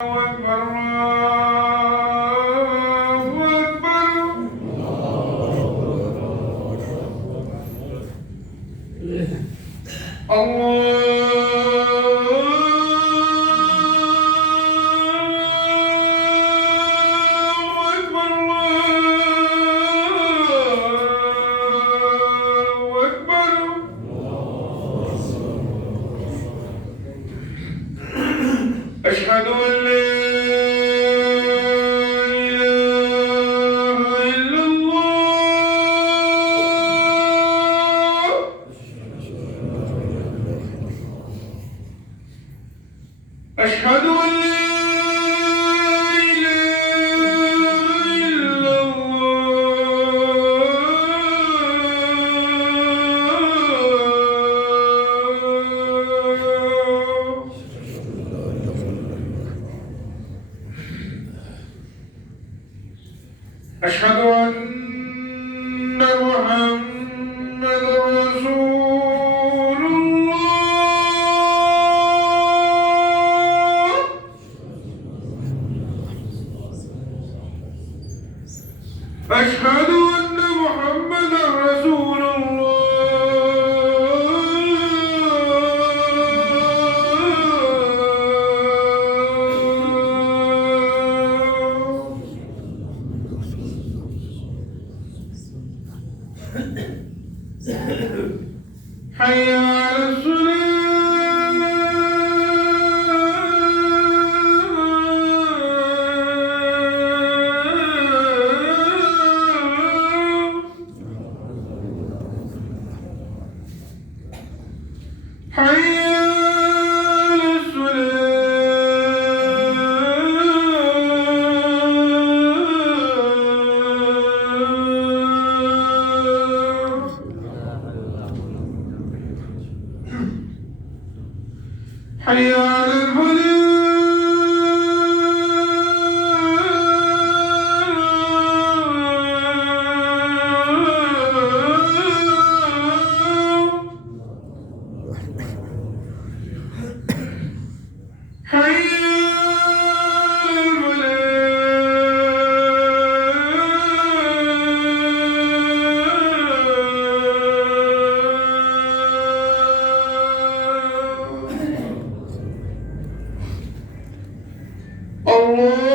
أكبر الله أكبر. أشهد أن لا إله إلا الله. أشهد أن لا إله إلا الله. أشهد أن محمدا رسول الله. أشهد أن محمدا رسول الله. حي على الصلاة. حي على الصلاة. حي على الفلاح. حي على الفلاح. الله